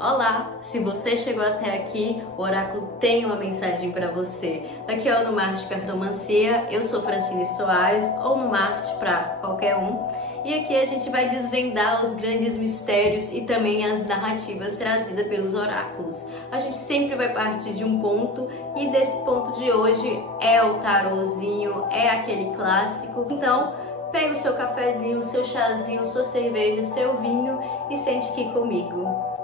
Olá! Se você chegou até aqui, o oráculo tem uma mensagem para você. Aqui é o No Marte Cartomancia, eu sou Francine Soares, ou No Marte para qualquer um. E aqui a gente vai desvendar os grandes mistérios e também as narrativas trazidas pelos oráculos. A gente sempre vai partir de um ponto e desse ponto de hoje é o tarozinho, é aquele clássico. Então, pega o seu cafezinho, o seu chazinho, sua cerveja, seu vinho e sente aqui comigo.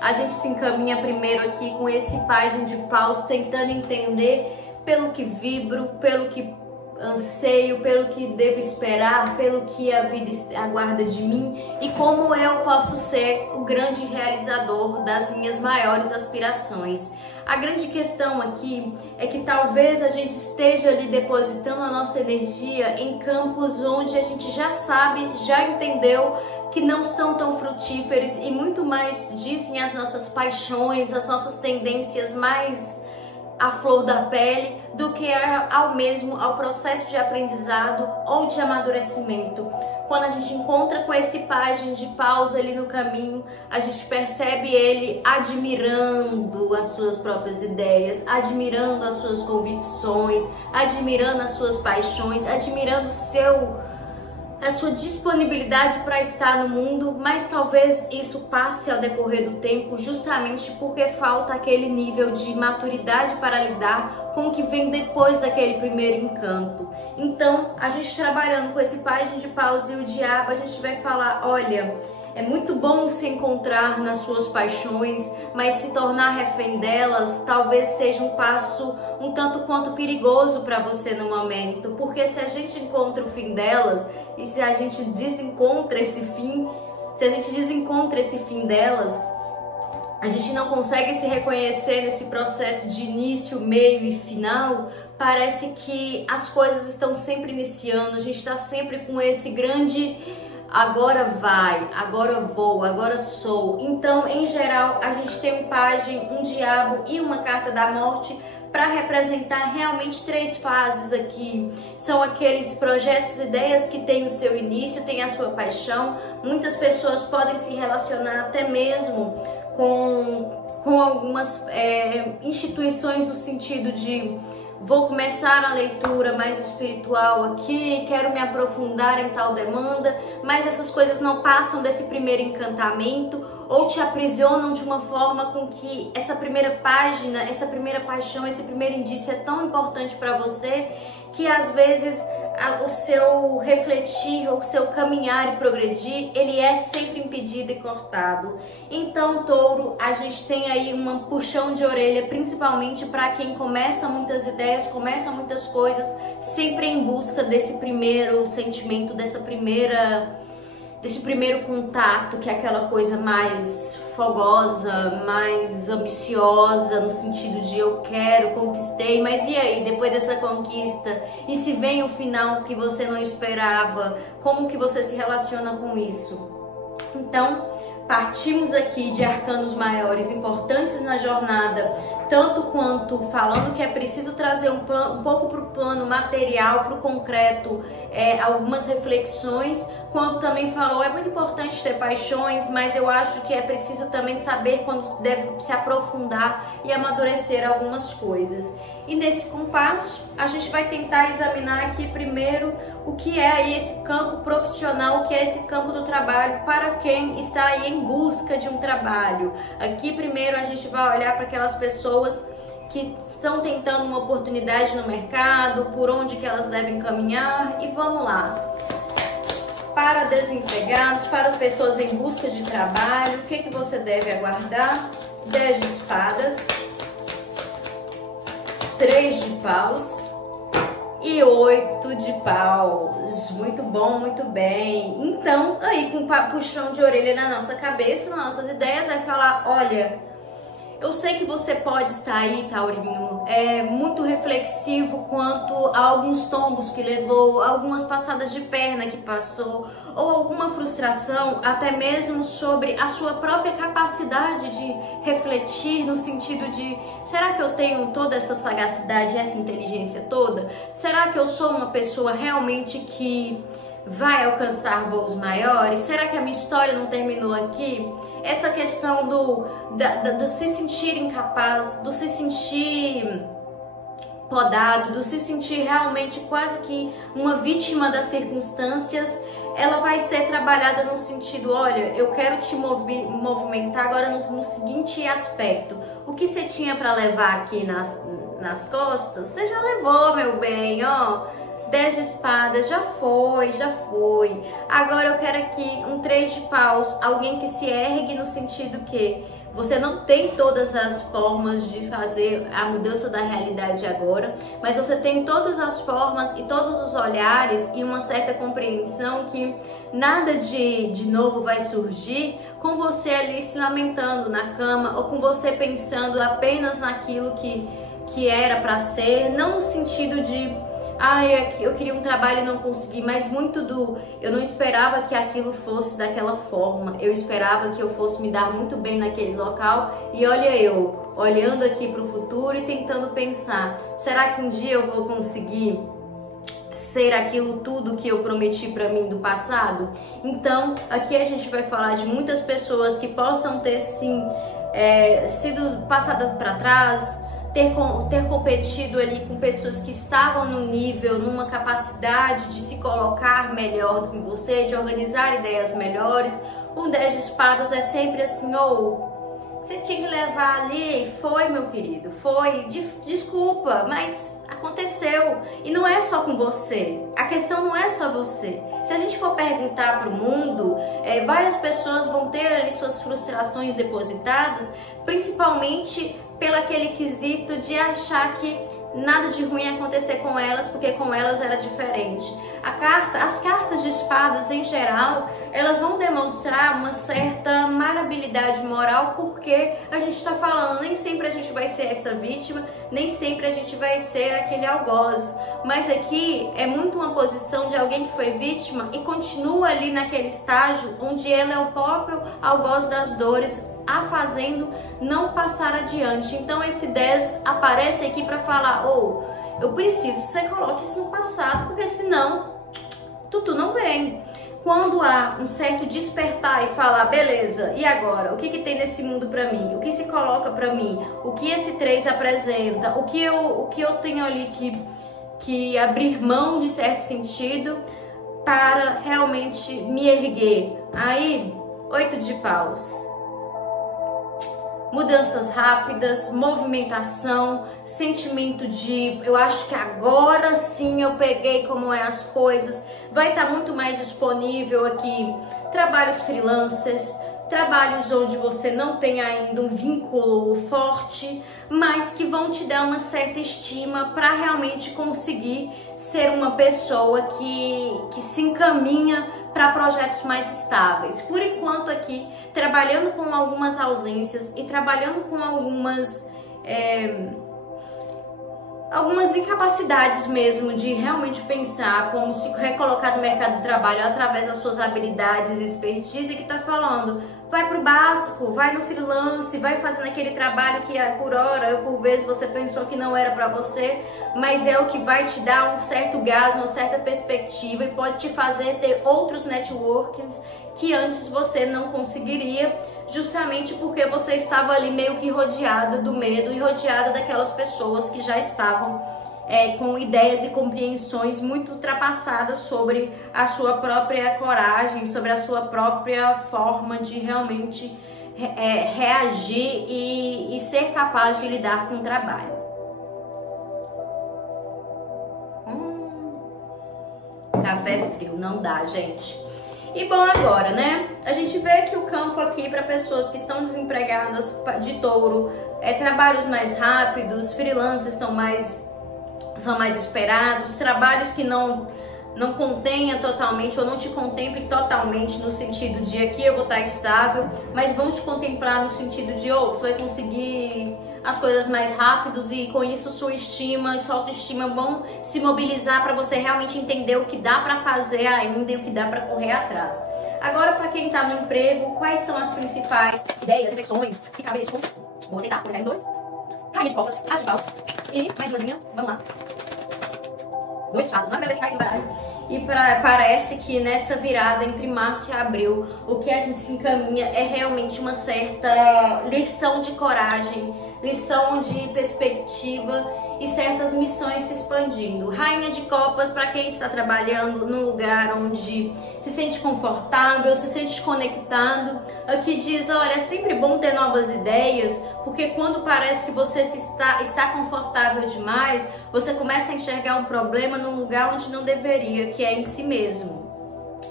A gente se encaminha primeiro aqui com esse pajem de paus, tentando entender pelo que vibro, pelo que anseio, pelo que devo esperar, pelo que a vida aguarda de mim e como eu posso ser o grande realizador das minhas maiores aspirações. A grande questão aqui é que talvez a gente esteja ali depositando a nossa energia em campos onde a gente já sabe, já entendeu que não são tão frutíferos e muito mais dizem as nossas paixões, as nossas tendências mais à flor da pele do que ao processo de aprendizado ou de amadurecimento. Quando a gente encontra com esse pajem de paus ali no caminho, a gente percebe ele admirando as suas próprias ideias, admirando as suas convicções, admirando as suas paixões, admirando a sua disponibilidade para estar no mundo, mas talvez isso passe ao decorrer do tempo justamente porque falta aquele nível de maturidade para lidar com o que vem depois daquele primeiro encanto. Então, a gente trabalhando com esse pajem de paus e o diabo, a gente vai falar, olha, é muito bom se encontrar nas suas paixões, mas se tornar refém delas talvez seja um passo um tanto quanto perigoso para você no momento, porque se a gente encontra o fim delas e se a gente desencontra esse fim, delas, a gente não consegue se reconhecer nesse processo de início, meio e final. Parece que as coisas estão sempre iniciando, a gente está sempre com esse grande agora vai, agora vou, agora sou. Então, em geral, a gente tem um pajem, um diabo e uma carta da morte para representar realmente três fases aqui. São aqueles projetos, ideias que têm o seu início, têm a sua paixão. Muitas pessoas podem se relacionar até mesmo com algumas instituições no sentido de vou começar a leitura mais espiritual aqui, quero me aprofundar em tal demanda, mas essas coisas não passam desse primeiro encantamento ou te aprisionam de uma forma com que essa primeira página, essa primeira paixão, esse primeiro indício é tão importante para você que às vezes o seu refletir, o seu caminhar e progredir, ele é sempre impedido e cortado. Então, touro, a gente tem aí um puxão de orelha, principalmente para quem começa muitas ideias, começa muitas coisas, sempre em busca desse primeiro sentimento, desse primeiro contato, que é aquela coisa mais fogosa, mais ambiciosa, no sentido de eu quero, conquistei, mas e aí, depois dessa conquista? E se vem o final que você não esperava? Como que você se relaciona com isso? Então, partimos aqui de arcanos maiores importantes na jornada, tanto quanto falando que é preciso trazer um pouco para o plano material, para o concreto, algumas reflexões, quanto também falou, é muito importante ter paixões, mas eu acho que é preciso também saber quando deve se aprofundar e amadurecer algumas coisas. E nesse compasso, a gente vai tentar examinar aqui primeiro o que é aí esse campo profissional, o que é esse campo do trabalho para quem está aí em busca de um trabalho. Aqui primeiro a gente vai olhar para aquelas pessoas que estão tentando uma oportunidade no mercado, por onde que elas devem caminhar, e vamos lá. Para desempregados, para as pessoas em busca de trabalho, o que que você deve aguardar? 10 de espadas, 3 de paus e 8 de paus. Muito bom, muito bem. Então, aí com um puxão de orelha na nossa cabeça, nas nossas ideias, vai falar, olha, eu sei que você pode estar aí, Taurinho, muito reflexivo quanto a alguns tombos que levou, algumas passadas de perna que passou, ou alguma frustração, até mesmo sobre a sua própria capacidade de refletir no sentido de, será que eu tenho toda essa sagacidade, essa inteligência toda? Será que eu sou uma pessoa realmente que vai alcançar voos maiores? Será que a minha história não terminou aqui? Essa questão do se sentir incapaz, do se sentir podado, do se sentir realmente quase que uma vítima das circunstâncias, ela vai ser trabalhada no sentido, olha, eu quero te movimentar agora no seguinte aspecto. O que você tinha para levar aqui nas costas, você já levou, meu bem, ó. 10 de espadas, já foi. Agora eu quero aqui um 3 de paus, alguém que se ergue no sentido que você não tem todas as formas de fazer a mudança da realidade agora, mas você tem todas as formas e todos os olhares e uma certa compreensão que nada de novo vai surgir com você ali se lamentando na cama ou com você pensando apenas naquilo que era para ser, não no sentido de eu queria um trabalho e não consegui, mas muito eu não esperava que aquilo fosse daquela forma, eu esperava que eu fosse me dar muito bem naquele local e olha eu, olhando aqui para o futuro e tentando pensar, será que um dia eu vou conseguir ser aquilo tudo que eu prometi para mim do passado? Então, aqui a gente vai falar de muitas pessoas que possam ter sim sido passadas para trás, ter competido ali com pessoas que estavam num nível, numa capacidade de se colocar melhor do que você, de organizar ideias melhores. Um 10 de espadas é sempre assim, você tinha que levar ali, foi, meu querido, foi, desculpa, mas aconteceu. E não é só com você, a questão não é só você. Se a gente for perguntar para o mundo, várias pessoas vão ter ali suas frustrações depositadas, principalmente pelo aquele quesito de achar que nada de ruim ia acontecer com elas, porque com elas era diferente. As cartas de espadas, em geral, elas vão demonstrar uma certa maleabilidade moral, porque a gente está falando, nem sempre a gente vai ser essa vítima, nem sempre a gente vai ser aquele algoz. Mas aqui é muito uma posição de alguém que foi vítima e continua ali naquele estágio onde ela é o próprio algoz das dores, a fazendo não passar adiante. Então esse 10 aparece aqui para falar, eu preciso que você coloque isso no passado, porque senão tudo não vem. Quando há um certo despertar e falar, beleza, e agora? O que tem nesse mundo para mim? O que se coloca para mim? O que esse 3 apresenta? O que eu tenho ali que abrir mão de certo sentido para realmente me erguer? Aí, 8 de paus. Mudanças rápidas, movimentação, sentimento de eu acho que agora sim eu peguei como é as coisas, vai estar muito mais disponível aqui. Trabalhos freelancers, trabalhos onde você não tem ainda um vínculo forte, mas que vão te dar uma certa estima para realmente conseguir ser uma pessoa que se encaminha para projetos mais estáveis. Por enquanto aqui, trabalhando com algumas ausências e trabalhando com algumas incapacidades mesmo de realmente pensar como se recolocar no mercado de trabalho através das suas habilidades e expertise, que tá falando, vai pro básico, vai no freelance, vai fazendo aquele trabalho que por hora ou por vezes você pensou que não era para você, mas é o que vai te dar um certo gás, uma certa perspectiva e pode te fazer ter outros networkings que antes você não conseguiria, justamente porque você estava ali meio que rodeado do medo e rodeado daquelas pessoas que já estavam com ideias e compreensões muito ultrapassadas sobre a sua própria coragem, sobre a sua própria forma de realmente reagir e ser capaz de lidar com o trabalho. Café frio, não dá, gente. E bom, agora, né? A gente vê que o campo aqui para pessoas que estão desempregadas de touro trabalhos mais rápidos, freelancers são mais esperados, trabalhos que não contenha totalmente ou não te contemple totalmente no sentido de aqui eu vou estar estável, mas vão te contemplar no sentido de você vai conseguir as coisas mais rápidos e com isso sua estima e sua autoestima vão se mobilizar para você realmente entender o que dá para fazer ainda e o que dá para correr atrás. Agora, para quem está no emprego, quais são as principais ideias, reflexões que cabem nesse concurso? Vou aceitar, vou cair em 2. Rainha de copas, as de paus e mais umazinha, vamos lá. 2 de espadas, não é pra cair no baralho. E parece que nessa virada entre março e abril, o que a gente se encaminha é realmente uma certa lição de coragem, lição de perspectiva e certas missões se expandindo. Rainha de Copas, para quem está trabalhando num lugar onde se sente confortável, se sente conectado, aqui diz, olha, é sempre bom ter novas ideias, porque quando parece que você está confortável demais, você começa a enxergar um problema num lugar onde não deveria, que é em si mesmo.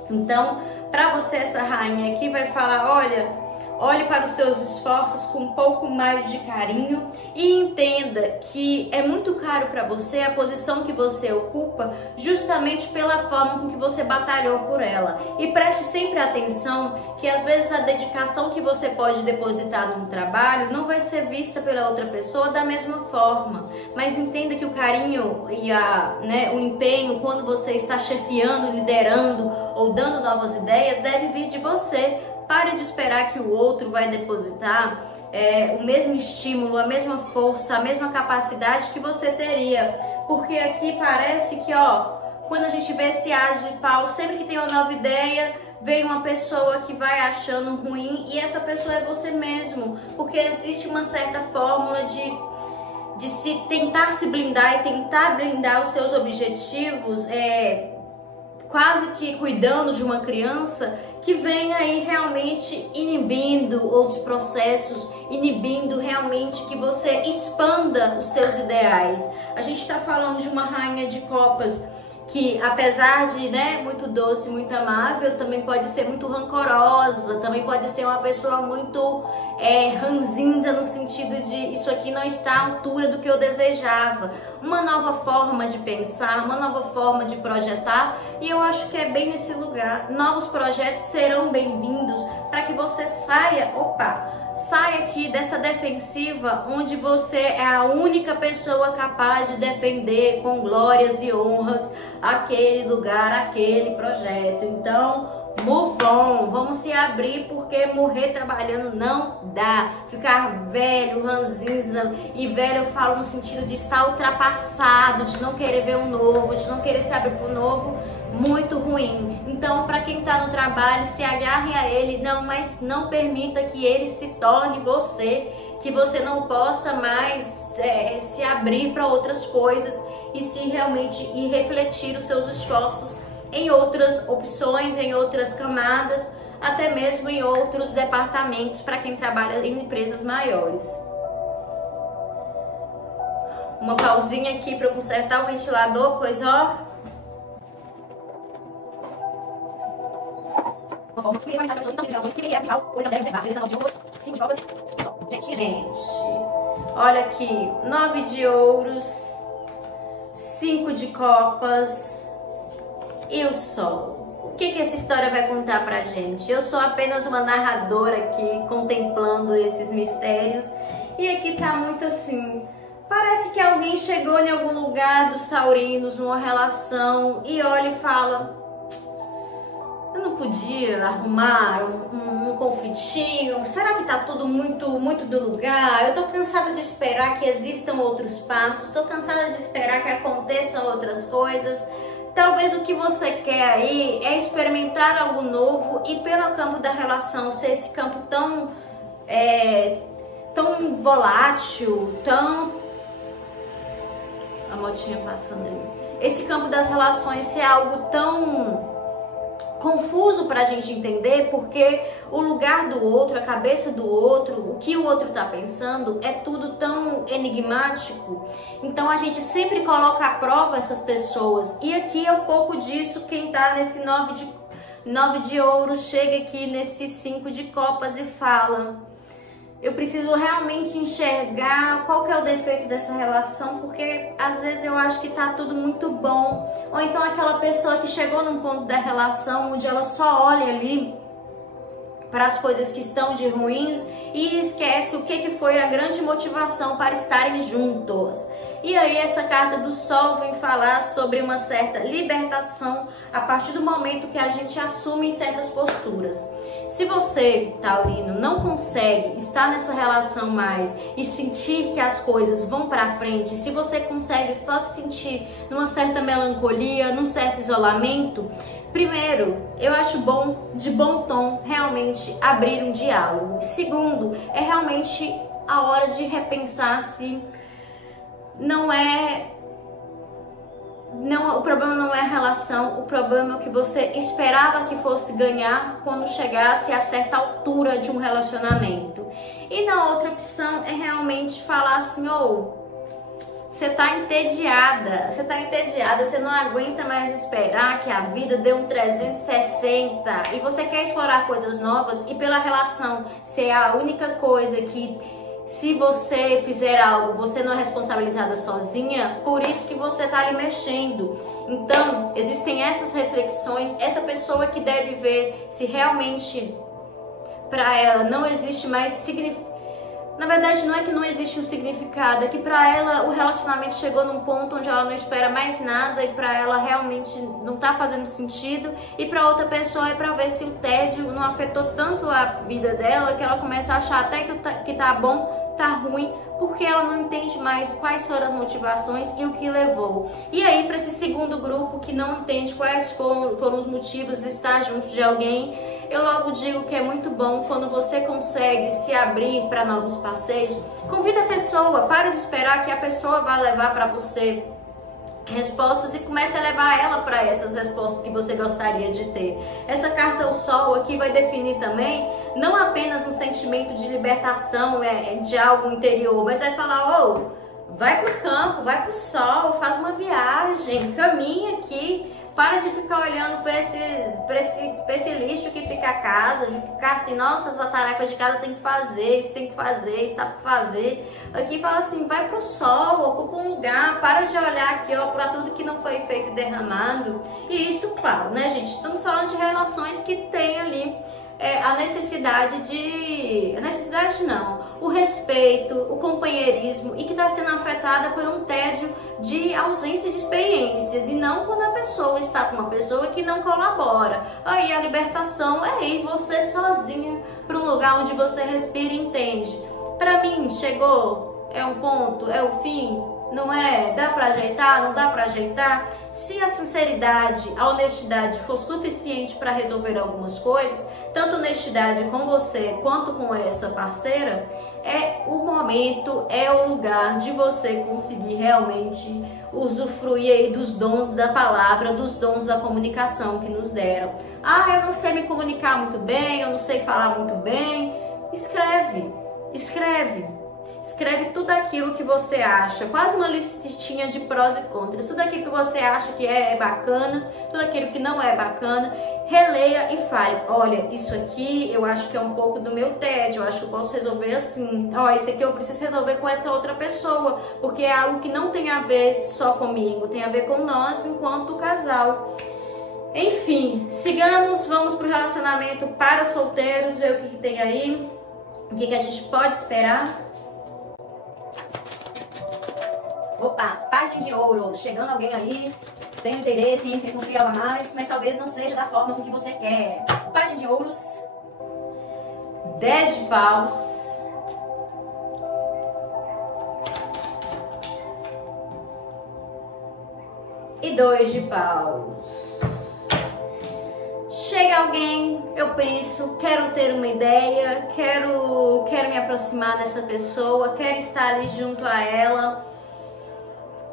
Então, para você, essa rainha aqui vai falar, olhe para os seus esforços com um pouco mais de carinho e entenda que é muito caro para você a posição que você ocupa justamente pela forma com que você batalhou por ela. E preste sempre atenção que às vezes a dedicação que você pode depositar num trabalho não vai ser vista pela outra pessoa da mesma forma. Mas entenda que o carinho e o empenho quando você está chefiando, liderando ou dando novas ideias deve vir de você. Pare de esperar que o outro vai depositar o mesmo estímulo, a mesma força, a mesma capacidade que você teria. Porque aqui parece que, quando a gente vê esse as de pau, sempre que tem uma nova ideia, vem uma pessoa que vai achando ruim e essa pessoa é você mesmo. Porque existe uma certa fórmula de se tentar se blindar e tentar blindar os seus objetivos, quase que cuidando de uma criança que vem aí realmente inibindo outros processos, inibindo realmente que você expanda os seus ideais. A gente está falando de uma rainha de copas que, apesar de muito doce, muito amável, também pode ser muito rancorosa, também pode ser uma pessoa muito ranzinza no sentido de isso aqui não está à altura do que eu desejava. Uma nova forma de pensar, uma nova forma de projetar, e eu acho que é bem nesse lugar. Novos projetos serão bem-vindos para que você saia aqui dessa defensiva onde você é a única pessoa capaz de defender com glórias e honras aquele lugar, aquele projeto. Então, move on, vamos se abrir, porque morrer trabalhando não dá. Ficar velho, ranzinza, e velho eu falo no sentido de estar ultrapassado, de não querer ver o novo, de não querer se abrir para o novo, muito ruim. Então, para quem está no trabalho, se agarre a ele, mas não permita que ele se torne você, que você não possa mais se abrir para outras coisas e se realmente refletir os seus esforços em outras opções, em outras camadas, até mesmo em outros departamentos para quem trabalha em empresas maiores. Uma pausinha aqui para eu consertar o ventilador, pois Gente, olha aqui, 9 de ouros, 5 de copas e o sol. O que essa história vai contar pra gente? Eu sou apenas uma narradora aqui, contemplando esses mistérios, e aqui tá muito assim, parece que alguém chegou em algum lugar dos taurinos, numa relação, e olha e fala, eu não podia arrumar um conflitinho? Será que tá tudo muito do lugar? Eu tô cansada de esperar que existam outros passos, tô cansada de esperar que aconteçam outras coisas. Talvez o que você quer aí é experimentar algo novo, e pelo campo da relação ser esse campo tão volátil, a motinha passando ali. Esse campo das relações ser algo tão confuso para a gente entender, porque o lugar do outro, a cabeça do outro, o que o outro está pensando, é tudo tão enigmático. Então a gente sempre coloca à prova essas pessoas, e aqui é um pouco disso. Quem está nesse 9 de ouros chega aqui nesse 5 de copas e fala, eu preciso realmente enxergar qual que é o defeito dessa relação, porque às vezes eu acho que tá tudo muito bom. Ou então aquela pessoa que chegou num ponto da relação onde ela só olha ali para as coisas que estão de ruins e esquece o que foi a grande motivação para estarem juntos. E aí essa carta do Sol vem falar sobre uma certa libertação a partir do momento que a gente assume certas posturas. Se você, taurino, não consegue estar nessa relação mais e sentir que as coisas vão para frente, se você consegue só se sentir numa certa melancolia, num certo isolamento, primeiro, eu acho de bom tom realmente abrir um diálogo. Segundo, é realmente a hora de repensar se o problema não é a relação, o problema é o que você esperava que fosse ganhar quando chegasse a certa altura de um relacionamento. E na outra opção é realmente falar assim, você tá entediada, você não aguenta mais esperar que a vida dê um 360 e você quer explorar coisas novas e pela relação ser a única coisa que, se você fizer algo, você não é responsabilizada sozinha, por isso que você está ali mexendo. Então, existem essas reflexões, essa pessoa que deve ver se realmente para ela não existe mais significado. Na verdade, não é que não existe um significado, é que para ela o relacionamento chegou num ponto onde ela não espera mais nada e para ela realmente não tá fazendo sentido. E para outra pessoa é para ver se o tédio não afetou tanto a vida dela que ela começa a achar até que tá bom, tá ruim, porque ela não entende mais quais foram as motivações e o que levou. E aí, para esse segundo grupo que não entende quais foram os motivos de estar junto de alguém, eu logo digo que é muito bom quando você consegue se abrir para novos passeios. Convida a pessoa, para de esperar que a pessoa vá levar para você respostas e comece a levar ela para essas respostas que você gostaria de ter. Essa carta, o Sol, aqui vai definir também não apenas um sentimento de libertação de algo interior, mas vai falar, vai pro campo, vai pro sol, faz uma viagem, caminha aqui, para de ficar olhando para esse lixo que fica a casa, de ficar assim, nossa, essa tarefa de casa tem que fazer, isso tem que fazer, isso tá para fazer. Aqui fala assim, vai pro sol, ocupa um lugar, para de olhar aqui, para tudo que não foi feito e derramado. E isso, claro, né, gente? Estamos falando de relações que tem ali o respeito, o companheirismo e que está sendo afetada por um tédio de ausência de experiências e não quando a pessoa está com uma pessoa que não colabora. Aí a libertação é ir você sozinha para um lugar onde você respira e entende. Para mim, chegou, é um ponto, é o fim, não é? Dá para ajeitar, não dá para ajeitar? Se a sinceridade, a honestidade for suficiente para resolver algumas coisas, tanto honestidade com você quanto com essa parceira, é o momento, é o lugar de você conseguir realmente usufruir aí dos dons da palavra, dos dons da comunicação que nos deram. Eu não sei me comunicar muito bem, eu não sei falar muito bem. Escreve tudo aquilo que você acha, quase uma listinha de prós e contras, tudo aquilo que você acha que é bacana, tudo aquilo que não é bacana, releia e fale, olha, isso aqui eu acho que é um pouco do meu tédio, eu acho que eu posso resolver assim, isso aqui eu preciso resolver com essa outra pessoa, porque é algo que não tem a ver só comigo, tem a ver com nós enquanto casal. Enfim, sigamos, vamos pro relacionamento para solteiros, ver o que tem aí, o que a gente pode esperar. Opa, página de ouro, chegando alguém aí, tem interesse em confiar mais, mas talvez não seja da forma com que você quer. Página de ouros, 10 de paus, e 2 de paus. Chega alguém, eu penso, quero ter uma ideia, quero me aproximar dessa pessoa, quero estar ali junto a ela.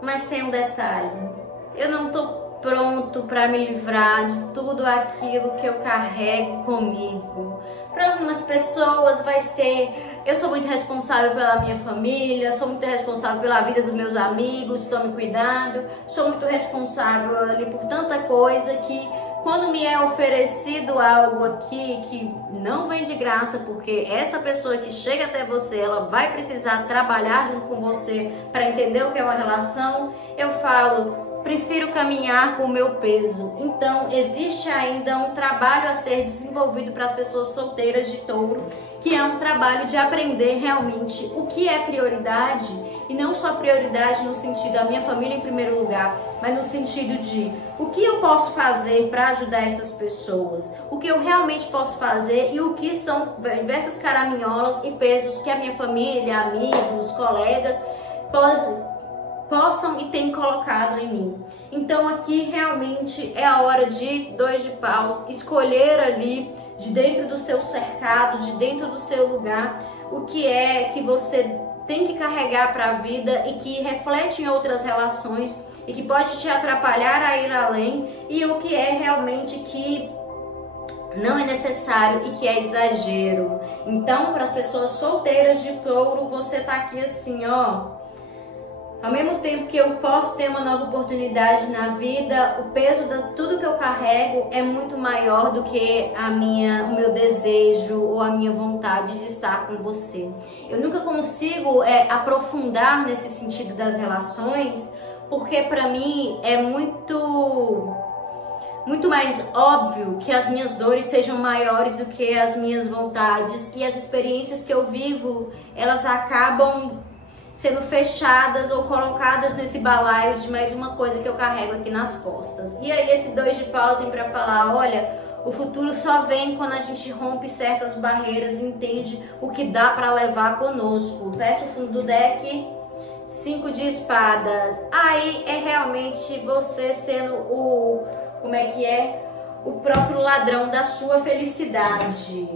Mas tem um detalhe, eu não tô pronto para me livrar de tudo aquilo que eu carrego comigo. Para algumas pessoas vai ser, eu sou muito responsável pela minha família, sou muito responsável pela vida dos meus amigos, estou me cuidando, sou muito responsável ali por tanta coisa que quando me é oferecido algo aqui que não vem de graça, porque essa pessoa que chega até você, ela vai precisar trabalhar junto com você para entender o que é uma relação, eu falo, prefiro caminhar com o meu peso. Então, existe ainda um trabalho a ser desenvolvido para as pessoas solteiras de Touro, que é um trabalho de aprender realmente o que é prioridade, e não só prioridade no sentido da minha família em primeiro lugar, mas no sentido de o que eu posso fazer para ajudar essas pessoas, o que eu realmente posso fazer e o que são diversas caraminholas e pesos que a minha família, amigos, colegas possam e têm colocado em mim. Então aqui realmente é a hora de 2 de paus, escolher ali de dentro do seu cercado, de dentro do seu lugar, o que é que você tem que carregar para a vida e que reflete em outras relações e que pode te atrapalhar a ir além, e o que é realmente que não é necessário e que é exagero. Então, para as pessoas solteiras de Touro, você tá aqui assim, ó. Ao mesmo tempo que eu posso ter uma nova oportunidade na vida, o peso de tudo que eu carrego é muito maior do que o meu desejo ou a minha vontade de estar com você. Eu nunca consigo aprofundar nesse sentido das relações, porque para mim é muito mais óbvio que as minhas dores sejam maiores do que as minhas vontades, e as experiências que eu vivo, elas acabam sendo fechadas ou colocadas nesse balaio de mais uma coisa que eu carrego aqui nas costas. E aí esse 2 de paus vem pra falar, olha, o futuro só vem quando a gente rompe certas barreiras e entende o que dá pra levar conosco. Peço o fundo do deck, 5 de espadas. Aí é realmente você sendo o próprio ladrão da sua felicidade.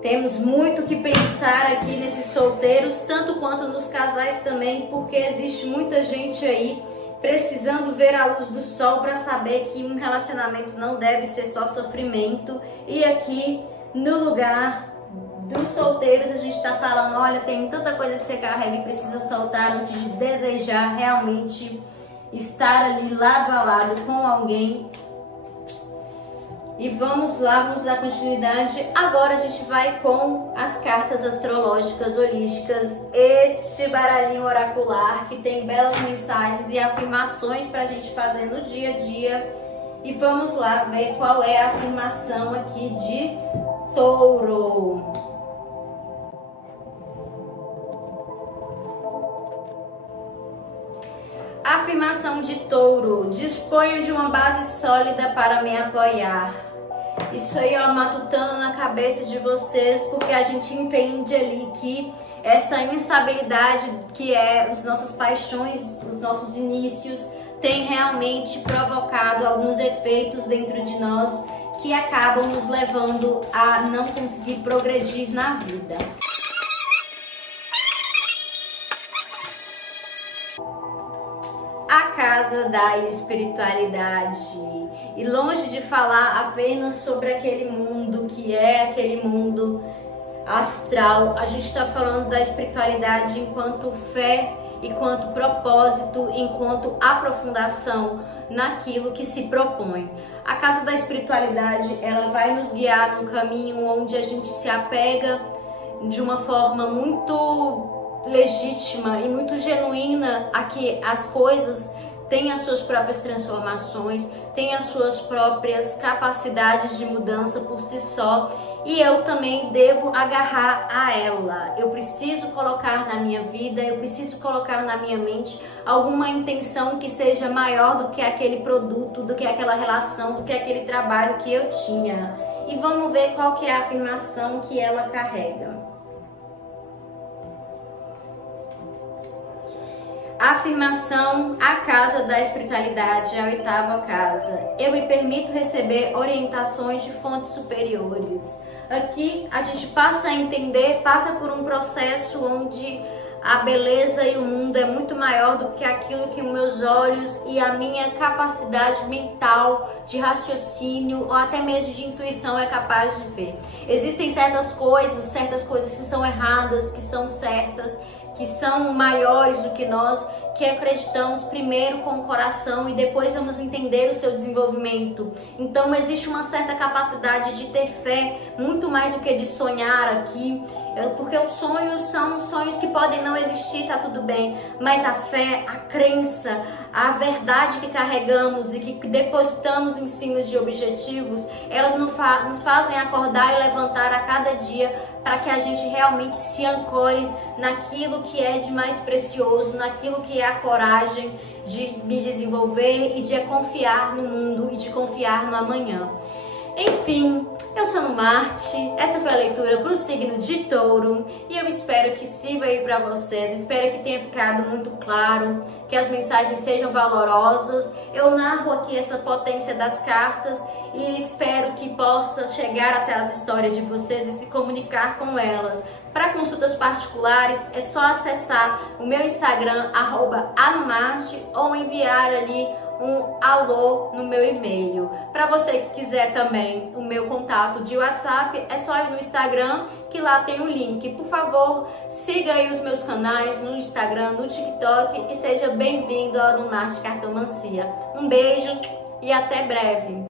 Temos muito que pensar aqui nesses solteiros, tanto quanto nos casais também, porque existe muita gente aí precisando ver a luz do sol para saber que um relacionamento não deve ser só sofrimento. E aqui, no lugar dos solteiros, a gente está falando, olha, tem tanta coisa que você carrega e precisa soltar antes de desejar realmente estar ali lado a lado com alguém. E vamos lá, vamos dar continuidade. Agora a gente vai com as cartas astrológicas holísticas, este baralhinho oracular que tem belas mensagens e afirmações para a gente fazer no dia a dia. E vamos lá ver qual é a afirmação aqui de Touro. Afirmação de Touro: disponho de uma base sólida para me apoiar. Isso aí, ó, matutando na cabeça de vocês, porque a gente entende ali que essa instabilidade que é as nossas paixões, os nossos inícios, tem realmente provocado alguns efeitos dentro de nós que acabam nos levando a não conseguir progredir na vida. A casa da espiritualidade. E longe de falar apenas sobre aquele mundo que é aquele mundo astral, a gente está falando da espiritualidade enquanto fé, enquanto propósito, enquanto aprofundação naquilo que se propõe. A casa da espiritualidade, ela vai nos guiar no caminho onde a gente se apega de uma forma muito legítima e muito genuína a que as coisas têm as suas próprias transformações, têm as suas próprias capacidades de mudança por si só, e eu também devo agarrar a ela. Eu preciso colocar na minha vida, eu preciso colocar na minha mente alguma intenção que seja maior do que aquele produto, do que aquela relação, do que aquele trabalho que eu tinha. E vamos ver qual que é a afirmação que ela carrega. Afirmação: a casa da espiritualidade, a 8ª casa. Eu me permito receber orientações de fontes superiores. Aqui a gente passa a entender, passa por um processo onde a beleza e o mundo é muito maior do que aquilo que meus olhos e a minha capacidade mental de raciocínio ou até mesmo de intuição é capaz de ver. Existem certas coisas que são erradas, que são certas, que são maiores do que nós, que acreditamos primeiro com o coração e depois vamos entender o seu desenvolvimento. Então existe uma certa capacidade de ter fé, muito mais do que de sonhar aqui, porque os sonhos são sonhos que podem não existir, tá tudo bem, mas a fé, a crença, a verdade que carregamos e que depositamos em cima de objetivos, elas nos fazem acordar e levantar a cada dia para que a gente realmente se ancore naquilo que é de mais precioso, naquilo que é a coragem de me desenvolver e de confiar no mundo e de confiar no amanhã. Enfim, eu sou no Marte, essa foi a leitura para o signo de Touro e eu espero que sirva aí para vocês, espero que tenha ficado muito claro, que as mensagens sejam valorosas. Eu narro aqui essa potência das cartas e espero que possa chegar até as histórias de vocês e se comunicar com elas. Para consultas particulares é só acessar o meu Instagram @anomarte ou enviar ali um alô no meu e-mail. Para você que quiser também o meu contato de WhatsApp, é só ir no Instagram que lá tem o link. Por favor, siga aí os meus canais no Instagram, no TikTok e seja bem-vindo ao Anomarte Cartomancia. Um beijo e até breve!